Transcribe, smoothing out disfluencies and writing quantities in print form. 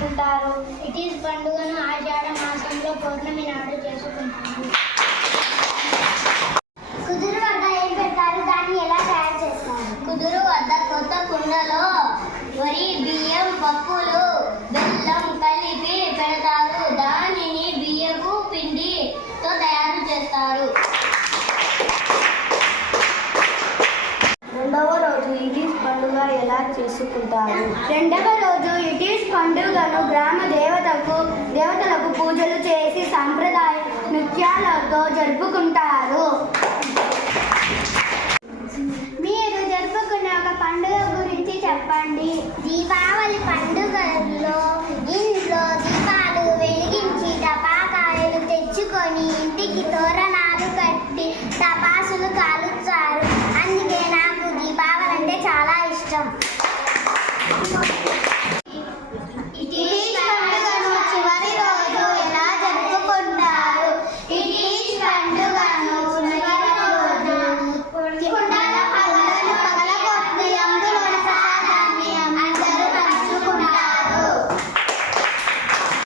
చేసుకుంటారు? ఇటీస్ పండుగను ఆషాఢ మాసంలో పౌర్ణమి నాడు చేసుకుంటారు. కుదురు వద్ద ఏం పెడతారు? దాన్ని ఎలా తయారు చేస్తారు? కుదురు వద్ద కొత్త కుండలో వరి, బియ్యం, పప్పులు, బెల్లం కలిపి పెడతారు. దానిని బియ్యపు పిండితో తయారు చేస్తారు. రెండవ రోజు ఇటీస్ పండుగ ఎలా చేసుకుంటారు? రెండవ రోజు ఇటీస్ పండుగను గ్రామ దేవతలకు పూజలు చేసి సాంప్రదాయ నృత్యాలతో జరుపుకుంటారు. మీరు జరుపుకునే ఒక పండుగ గురించి చెప్పండి. దీపావళి